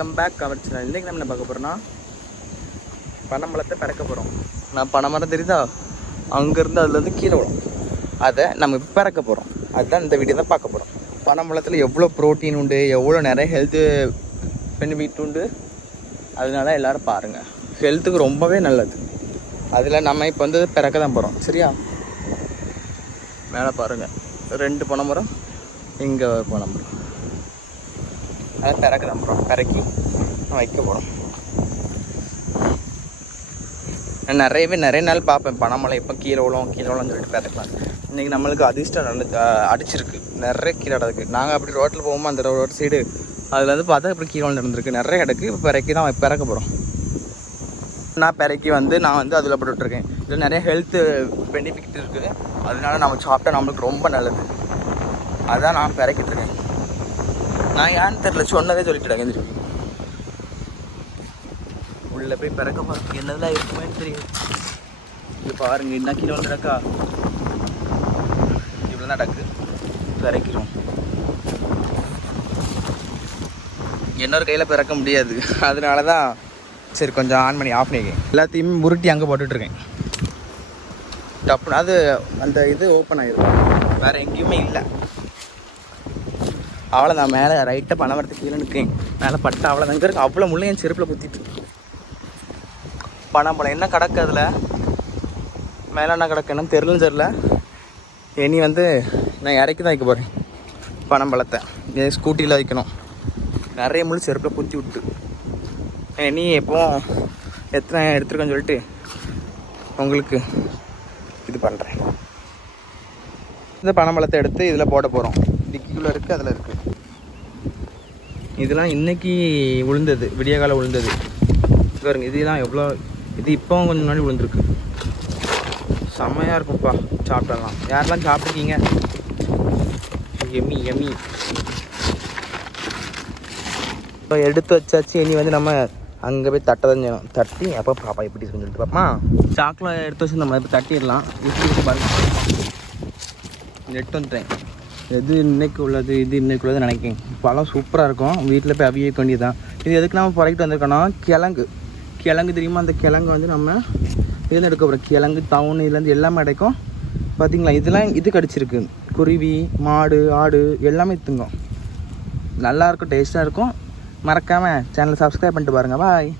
Come back our channel. இன்றைக்கி நம்ம என்ன பார்க்க போகிறோன்னா பனைமரத்தை பிறக்க போகிறோம். நான் பனைமரம் தெரியுதா, அங்கேருந்து அதுலேருந்து கீழே விடும், அதை நம்ம இப்போ பிறக்க போகிறோம். அதுதான் இந்த வீடியோ தான் பார்க்க போகிறோம். பனைமரத்தில் எவ்வளோ ப்ரோட்டீன் உண்டு, எவ்வளோ நிறைய ஹெல்த்து பெனிஃபிட் உண்டு, அதனால எல்லோரும் பாருங்கள். ஹெல்த்துக்கு ரொம்பவே நல்லது. அதில் நம்ம இப்போ வந்து பிறக்க தான் போகிறோம். சரியா, மேலே பாருங்கள், 2 பனைமரம், இங்கே ஒரு பனைமரம், அதை பிறக்க தான் போகிறோம். பிறக்கி வைக்க போகிறோம். நான் நிறைய நாள் பார்ப்பேன் பனைமலை இப்போ கீழே விழும்னு சொல்லிட்டு பிறக்கலாம். இன்றைக்கி நம்மளுக்கு அதிர்ஷ்டம் அடிச்சிருக்கு, நிறைய கீழே இருக்குது. நாங்கள் அப்படி ரோட்டில் போகும்போது அந்த ரோட் சைடு அதில் வந்து பார்த்தா இப்படி கீழே நடந்துருக்கு, நிறைய கிடக்கு. இப்போ பிறக்கி தான் பிறக்க போகிறோம். நான் பிறக்கி நான் வந்து அதில் போட்டுட்ருக்கேன். இதில் நிறைய ஹெல்த்து பெனிஃபிட் இருக்குது, அதனால நம்ம சாப்பிட்டா நம்மளுக்கு ரொம்ப நல்லது. அதான் நான் பிறக்கிட்டுருக்கேன். நான் ஏன்னு தெரியல, சொன்னதே சொல்லிட்டுருக்கேன். திருப்பி உள்ளே போய் பிறக்க போகிறேன். என்னதெல்லாம் இருக்குமேன்னு தெரியும். இது பாருங்க, என்ன கீழே வந்துடக்கா, இவ்வளோ தான் டக்கு பிறக்கிறோம். இன்னொரு கையில் பிறக்க முடியாது, அதனால தான் சரி கொஞ்சம் ஆன் பண்ணி ஆஃப் பண்ணிக்கேன். எல்லாத்தையுமே முருட்டி அங்கே போட்டுட்ருக்கேன். டப்புன்னு அது அந்த இது ஓப்பன் ஆகிருக்கும், வேறு எங்கேயுமே இல்லை. அவ்வளோ நான் மேலே ரைட்டாக பனைமரத்துக்கு கீழே நிற்கேன். மேலே பட்டை அவ்வளோ தாங்க இருக்குது. அவ்வளோ முள்ளே என் செருப்பில் குத்திட்டு பனைப்பழம் என்ன கிடக்கு, அதில் மேலே என்ன கிடக்கு என்னன்னு தெரியல. இனி வந்து நான் இறக்கி தான் வைக்க போகிறேன் பனைப்பழத்தை. ஸ்கூட்டியில் வைக்கணும். நிறைய முள் செருப்பில் குத்தி விட்டு இனி எப்போவும் எத்தனை எடுத்துருக்கேன்னு சொல்லிட்டு உங்களுக்கு இது பண்ணுறேன். இந்த பனைப்பழத்தை எடுத்து இதில் போட போகிறோம். டிக்கிக்குள்ளே இருக்குது, அதில் இருக்குது. இதெல்லாம் இன்றைக்கி விழுந்தது, விடிய காலம் விழுந்தது பாருங்க. இதெல்லாம் எவ்வளோ, இது இப்போ கொஞ்சம் முன்னாடி விழுந்துருக்கு. செம்மையாக இருக்கும்ப்பா, சாப்பிடலாம். யாரெல்லாம் சாப்பிட்ருக்கீங்க? எம்மி. இப்போ எடுத்து வச்சாச்சு. இனி வந்து நம்ம அங்கே போய் தட்டை தான் செய்யணும். தட்டி அப்போ பாப்பா எப்படி இருக்குன்னு சொல்லிட்டு பாப்பா சாக்கில் எடுத்து வச்சு நம்ம இப்போ தட்டிடலாம். எப்படி பாருங்கள், நெட்டு வந்துட்டேன். எது இன்னைக்கு உள்ளது, இது இன்னைக்கு உள்ளது நினைக்கிறேன். பழம் சூப்பராக இருக்கும். வீட்டில் போய் அவிய வேண்டியது தான். இது எதுக்கு நம்ம பறக்கிட்டு வந்திருக்கோன்னா கிழங்கு தெரியுமா, அந்த கிழங்கு வந்து நம்ம இதுலேருந்து எடுக்க போகிறோம். கிழங்கு டவுன் இதுலேருந்து எல்லாமே கிடைக்கும். பார்த்திங்களா, இதெல்லாம் இது கடிச்சிருக்கு. குருவி, மாடு, ஆடு எல்லாமே திங்கும். நல்லாயிருக்கும், டேஸ்ட்டாக இருக்கும். மறக்காமல் சேனலை சப்ஸ்கிரைப் பண்ணிட்டு பாருங்கள். பாய்.